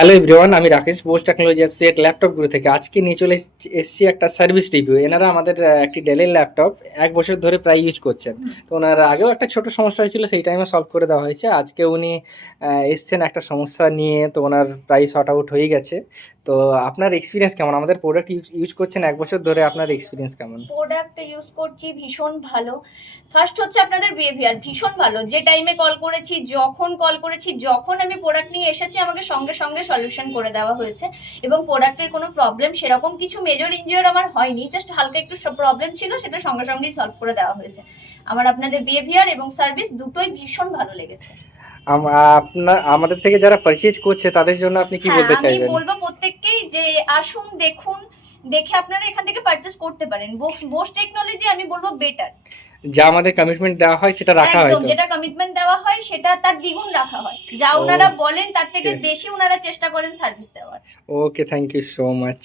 Hello everyone, আমি Rakesh Bose technology আসছি এক ল্যাপটপ গুলো থেকে। আজকে নিয়ে চলে এসেছি একটা সার্ভিস রিভিউ। এনারা আমাদের একটি ডেলের ল্যাপটপ 1 বছর ধরে প্রায় ইউজ করছেন। তো ওনার আগেও একটা ছোট সমস্যা হয়েছিল, সেই টাইমে সলভ করে দেওয়া হয়েছে। আজকে উনি এসছেন একটা সমস্যা নিয়ে, তো ওনার প্রায় শর্ট আউট হয়ে গেছে। তো আপনার এক্সপিরিয়েন্স কেমন? আমাদের প্রোডাক্ট ইউজ করছেন 1 বছর ধরে, আপনার এক্সপিরিয়েন্স কেমন? প্রোডাক্ট ইউজ করছি ভীষণ ভালো। ফার্স্ট হচ্ছে আপনাদের বিহেভিয়ার ভীষণ ভালো। যে টাইমে কল করেছি, যখন কল করেছি, যখন আমি প্রোডাক্ট নিয়ে এসেছি, আমাকে সঙ্গে সঙ্গে সলিউশন করে দেওয়া হয়েছে। এবং প্রোডাক্টের কোনো প্রবলেম সেরকম কিছু মেজর ইনজিওর আমার হয়নি, জাস্ট হালকা একটু প্রবলেম ছিল, সেটা সঙ্গে সঙ্গেই সলভ করে দেওয়া হয়েছে। আমার আপনাদের বিহেভিয়ার এবং সার্ভিস দুটোই ভীষণ ভালো লেগেছে। আপনার আমাদের থেকে যারা পারচেজ করছে তাদের জন্য আপনি কি হ্যাঁ, বলতে আমি চাইবেন? বলবো প্রত্যেককেই যে আসুন, দেখুন, দেখে আপনারা এখান থেকে পারচেস করতে পারেন। বোস টেকনোলজি আমি বলবো বেটার। যা আমাদের কমিটমেন্ট দেওয়া হয় সেটা রাখা হয় একদম, তো? যেটা কমিটমেন্ট দেওয়া হয় সেটা তার দ্বিগুণ রাখা হয়। যা ওনারা বলেন তার থেকে ওকে, বেশি ওনারা চেষ্টা করেন সার্ভিস দেওয়ার। ওকে, থ্যাংক ইউ সো মাচ।